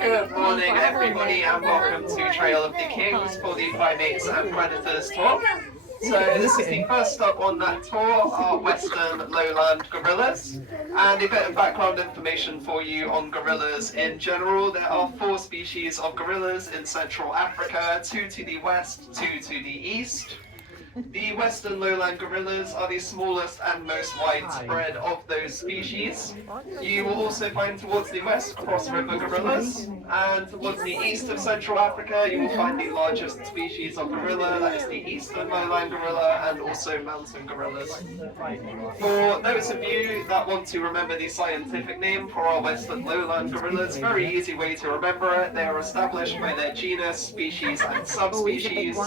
Good morning, everybody, and welcome to Trail of the Kings for the Primates and Predators tour. So this is the first stop on that tour, our Western Lowland gorillas. And a bit of background information for you on gorillas in general. There are 4 species of gorillas in Central Africa, 2 to the west, 2 to the east. The Western Lowland gorillas are the smallest and most widespread of those species. You will also find towards the west cross-river gorillas, and towards the east of Central Africa you will find the largest species of gorilla, that is the Eastern Lowland gorilla, and also mountain gorillas. For those of you that want to remember the scientific name for our Western Lowland gorillas, very easy way to remember it. They are established by their genus, species, and subspecies,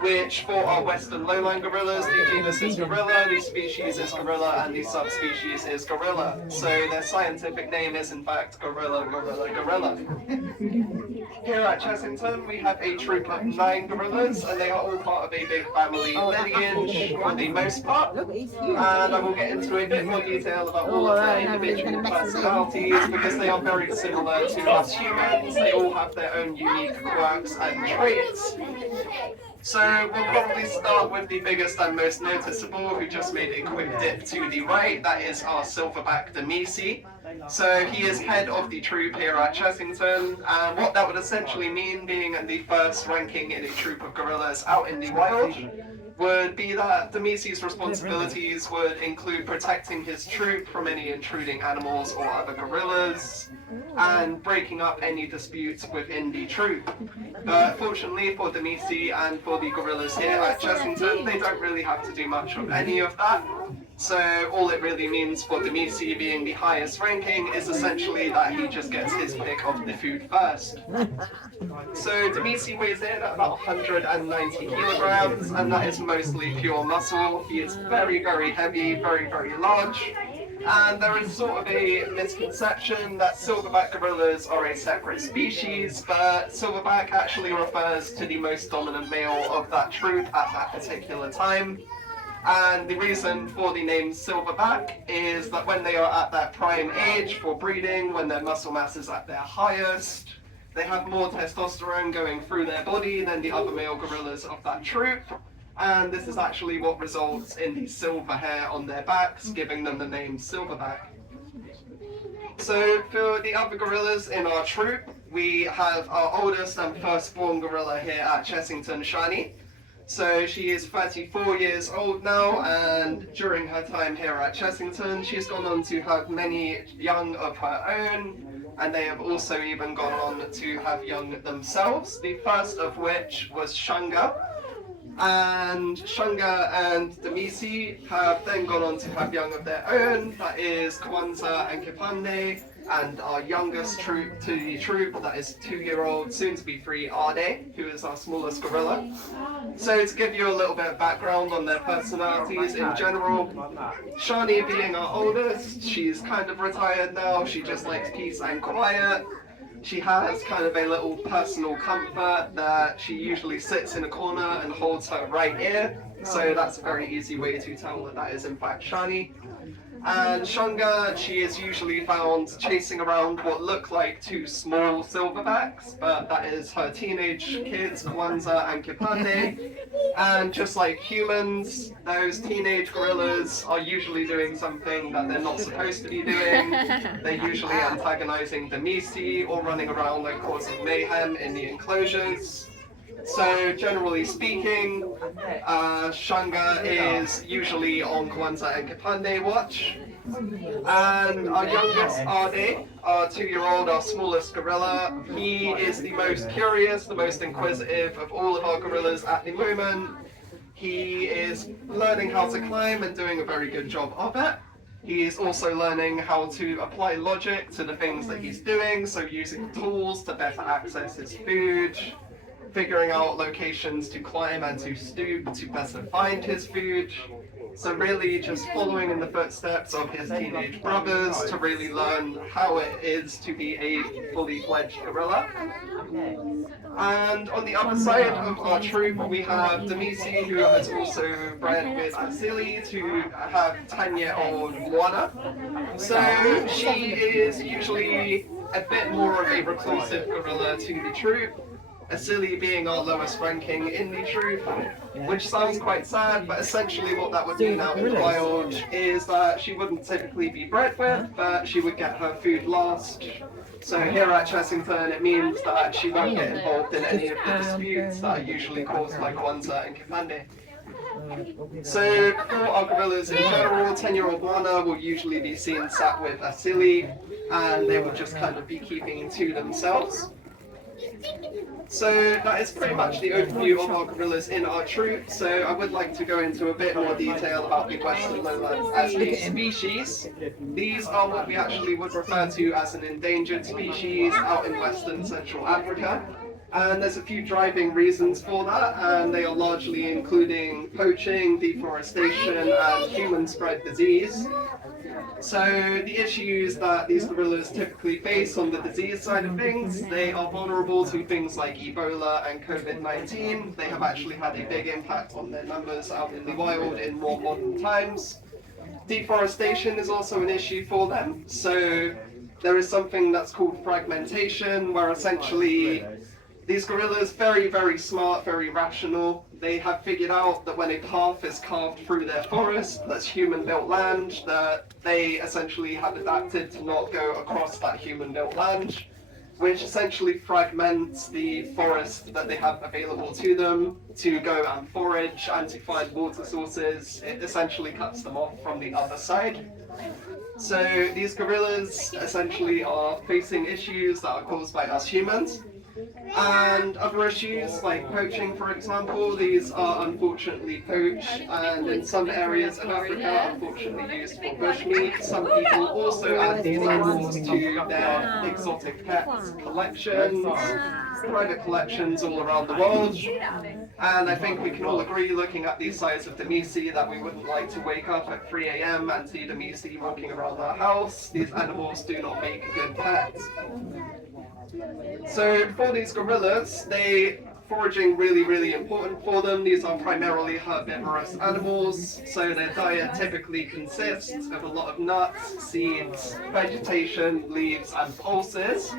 which for our Western Lowland gorillas, the genus is gorilla, the species is gorilla, and the subspecies is gorilla. So their scientific name is in fact gorilla, gorilla, gorilla. Here at Chessington we have a troop of 9 gorillas, and they are all part of a big family lineage for the most part. And I will get into a bit more detail about all of their individual personalities, because they are very similar to us humans. They all have their own unique quirks and traits. So we'll probably start with the biggest and most noticeable, who just made a quick dip to the right. That is our silverback Demisi. So he is head of the troop here at Chessington, and what that would essentially mean, being the first ranking in a troop of gorillas out in the wild, would be that Demisi's responsibilities would include protecting his troop from any intruding animals or other gorillas, and breaking up any disputes within the troop. But fortunately for Demisi and for the gorillas here at Chessington, they don't really have to do much of any of that. So all it really means for Demisi being the highest ranking is essentially that he just gets his pick of the food first. So Demisi weighs in at about 190 kilograms, and that is mostly pure muscle. He is very, very heavy, very, very large. And there is sort of a misconception that silverback gorillas are a separate species, but silverback actually refers to the most dominant male of that troop at that particular time. And the reason for the name silverback is that when they are at that prime age for breeding, when their muscle mass is at their highest, they have more testosterone going through their body than the other male gorillas of that troop. And this is actually what results in the silver hair on their backs, giving them the name silverback. So for the other gorillas in our troop, we have our oldest and firstborn gorilla here at Chessington, Shani. So she is 34 years old now, and during her time here at Chessington, she's gone on to have many young of her own, and they have also even gone on to have young themselves, the first of which was Shanga. And Shanga and Demisi have then gone on to have young of their own, that is Kwanzaa and Kipande, and our youngest troop to the troop, that is 2-year-old, soon to be 3, Ade, who is our smallest gorilla. So to give you a little bit of background on their personalities in general, Shani being our oldest, she's kind of retired now, she just likes peace and quiet. She has kind of a little personal comfort that she usually sits in a corner and holds her right ear, so that's a very easy way to tell that that is in fact Shani. And Shanga, she is usually found chasing around what look like 2 small silverbacks, but that is her teenage kids, Kwanzaa and Kipande. And just like humans, those teenage gorillas are usually doing something that they're not supposed to be doing. They're usually antagonizing Demisi or running around like causing mayhem in the enclosures. So generally speaking, Shanga is usually on Kwanzaa and Kipande watch. And our youngest, Ade, our 2-year-old, our smallest gorilla, he is the most curious, the most inquisitive of all of our gorillas at the moment. He is learning how to climb and doing a very good job of it. He is also learning how to apply logic to the things that he's doing, so using tools to better access his food, figuring out locations to climb and to stoop to better find his food. So really just following in the footsteps of his teenage brothers to really learn how it is to be a fully fledged gorilla. And on the other side of our troop, we have Demisi, who has also bred with Asili to have 10-year-old Moana. So she is usually a bit more of a reclusive gorilla to the troop. Asili being our lowest ranking in the troop, which sounds quite sad, but essentially what that would mean out in the wild is that she wouldn't typically be bred with, but she would get her food last. So here at Chessington, it means that she won't get involved in any of the disputes that are usually caused by Kwanzaa and Kipande. So for our gorillas in general, 10-year-old Wana will usually be seen sat with Asili, and they will just kind of be keeping to themselves. So that is pretty much the overview of our gorillas in our troop. So I would like to go into a bit more detail about the Western lowlands as a species. These are what we actually would refer to as an endangered species out in Western Central Africa. And there's a few driving reasons for that, and they are largely including poaching, deforestation, and human-spread disease. So the issues that these gorillas typically face on the disease side of things, they are vulnerable to things like Ebola and COVID-19. They have actually had a big impact on their numbers out in the wild in more modern times. Deforestation is also an issue for them. So there is something that's called fragmentation, where essentially these gorillas, very, very smart, very rational. They have figured out that when a path is carved through their forest, that's human-built land, that they essentially have adapted to not go across that human-built land, which essentially fragments the forest that they have available to them to go and forage and to find water sources. It essentially cuts them off from the other side. So these gorillas essentially are facing issues that are caused by us humans. And other issues like poaching, for example, these are unfortunately poached and in some areas of Africa unfortunately used for bushmeat. Some people also add these animals to their exotic pets collections, private collections all around the world. And I think we can all agree, looking at these size of Demisi, that we wouldn't like to wake up at 3 a.m. and see Demisi walking around our house. These animals do not make good pets. So for these gorillas, foraging really, really important for them. These are primarily herbivorous animals, so their diet typically consists of a lot of nuts, seeds, vegetation, leaves, and pulses.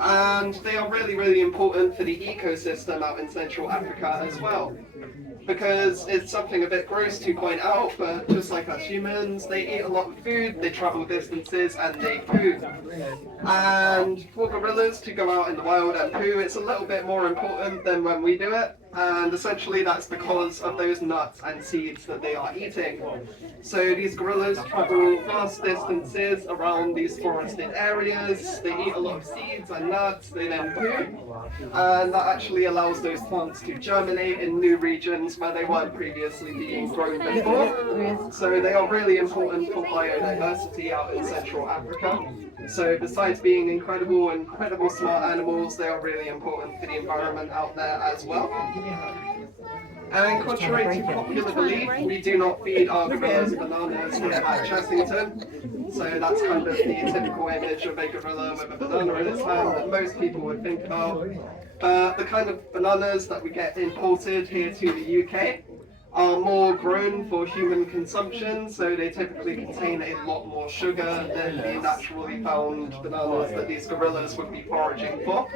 And they are really, really important for the ecosystem out in Central Africa as well. Because it's something a bit gross to point out, but just like us humans, they eat a lot of food, they travel distances, and they poo. And for gorillas to go out in the wild and poo, it's a little bit more important than when we do it. And essentially that's because of those nuts and seeds that they are eating. So these gorillas travel vast distances around these forested areas, they eat a lot of seeds and nuts, they then poo, and that actually allows those plants to germinate in new regions where they weren't previously being grown before. So they are really important for biodiversity out in Central Africa. So besides being incredible smart animals, they are really important for the environment out there as well. And contrary to popular belief, we do not feed our gorillas bananas here at Chessington. So that's kind of the typical image of a gorilla with a banana in its hand that most people would think about. But the kind of bananas that we get imported here to the UK are more grown for human consumption, so they typically contain a lot more sugar than the naturally found bananas that these gorillas would be foraging for.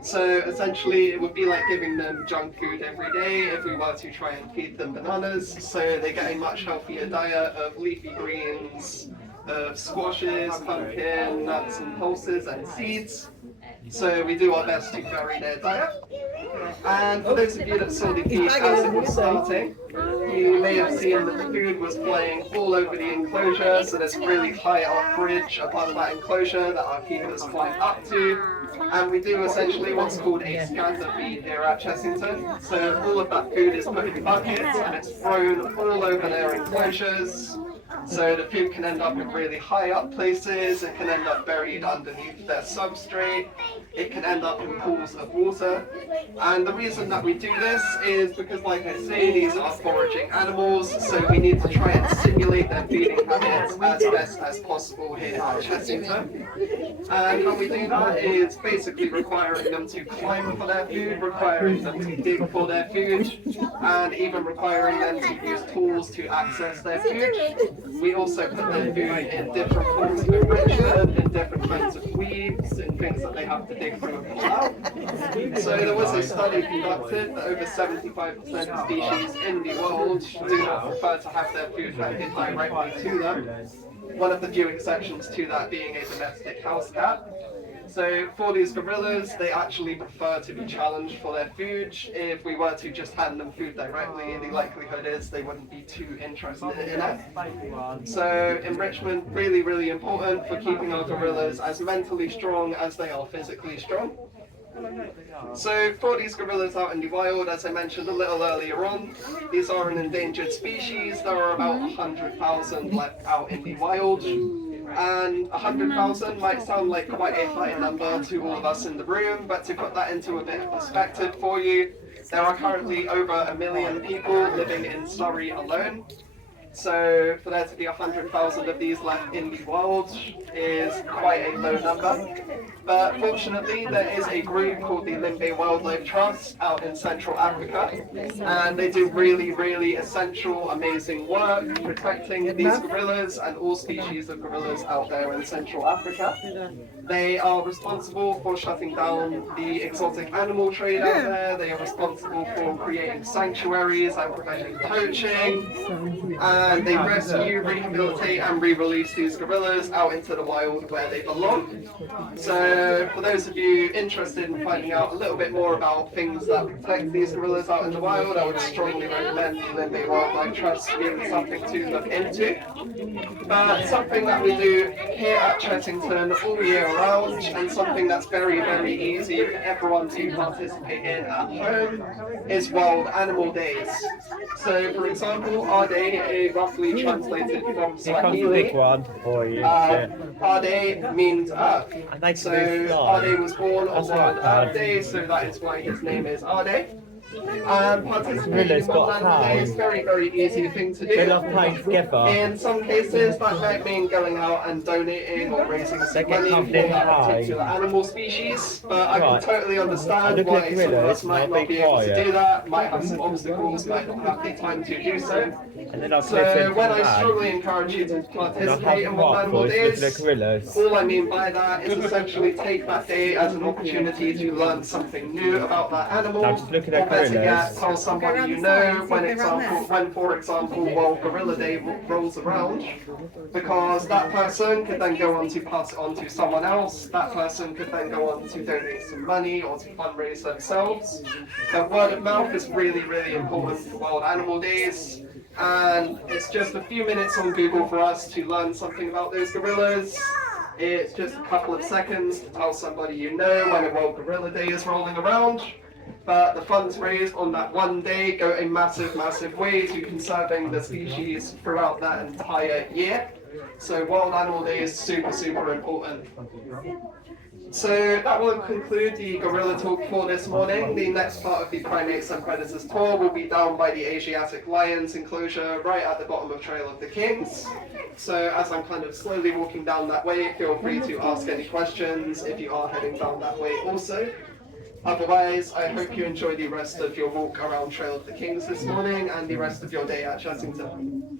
So essentially it would be like giving them junk food every day if we were to try and feed them bananas, so they get a much healthier diet of leafy greens, of squashes, pumpkin, nuts and pulses and seeds. So we do our best to vary their diet. And for those of you that saw the feed as it was starting, you may have seen that the food was flying all over the enclosure, so there's a really high up bridge above that enclosure that our keepers climb up to. And we do essentially what's called a scatter feed here at Chessington. So all of that food is put in buckets and it's thrown all over their enclosures. So the food can end up in really high up places, it can end up buried underneath their substrate, it can end up in pools of water. And the reason that we do this is because, like I say, these are foraging animals, so we need to try and simulate their feeding habits as best as possible here at Chessington. And how we do that is basically requiring them to climb for their food, requiring them to dig for their food, and even requiring them to use tools to access their food. We also put their food in different forms of enrichment, in different kinds of weeds, in things that they have to dig through and pull out. So there was a study conducted that over 75% of species in the world do not prefer to have their food handed directly to them. One of the few exceptions to that being a domestic house cat. So for these gorillas, they actually prefer to be challenged for their food. If we were to just hand them food directly, the likelihood is they wouldn't be too interested in it. So enrichment, really, really important for keeping our gorillas as mentally strong as they are physically strong. So for these gorillas out in the wild, as I mentioned a little earlier on, these are an endangered species. There are about 100,000 left out in the wild. And 100,000 might sound like quite a high number to all of us in the room, but to put that into a bit of perspective for you, there are currently over 1 million people living in Surrey alone. So for there to be 100,000 of these left in the wild is quite a low number. But fortunately, there is a group called the Limbe Wildlife Trust out in Central Africa, and they do really, really essential, amazing work protecting these gorillas and all species of gorillas out there in Central Africa. They are responsible for shutting down the exotic animal trade out there. They are responsible for creating sanctuaries and preventing poaching. And they rescue, rehabilitate and re-release these gorillas out into the wild where they belong. So for those of you interested in finding out a little bit more about things that protect these gorillas out in the wild, I would strongly recommend the Limbe Wildlife Trust being something to look into. But something that we do here at Chessington all year round, and something that's very, very easy for everyone to participate in at home, is Wild Animal Days. So for example, our day, roughly translated from Swahili, Ade means earth. So Ade was born on World Earth Day, so that is why his name is Ade. And participating in Wild Animal Day is a very, very easy thing to do. In some cases, that might mean going out and donating or raising some money for that particular animal species, but I can totally understand why some of us might not be able to do that, might have some obstacles, might not have the time to do so. So when I strongly encourage you to participate in Wild Animal Days, all I mean by that is essentially take that day as an opportunity to learn something new about that animal, or better yet, tell somebody you know when, for example, World Gorilla Day rolls around, because that person could then go on to pass it on to someone else, that person could then go on to donate some money or to fundraise themselves. But word of mouth is really, really important for Wild Animal Days. And it's just a few minutes on Google for us to learn something about those gorillas. It's just a couple of seconds to tell somebody you know when a World Gorilla Day is rolling around. But the funds raised on that one day go a massive, massive way to conserving the species throughout that entire year. So Wild Animal Day is super, super important. So that will conclude the gorilla talk for this morning. The next part of the Primates and Predators tour will be down by the Asiatic Lions enclosure right at the bottom of Trail of the Kings. So as I'm kind of slowly walking down that way, feel free to ask any questions if you are heading down that way also. Otherwise, I hope you enjoy the rest of your walk around Trail of the Kings this morning and the rest of your day at Chessington.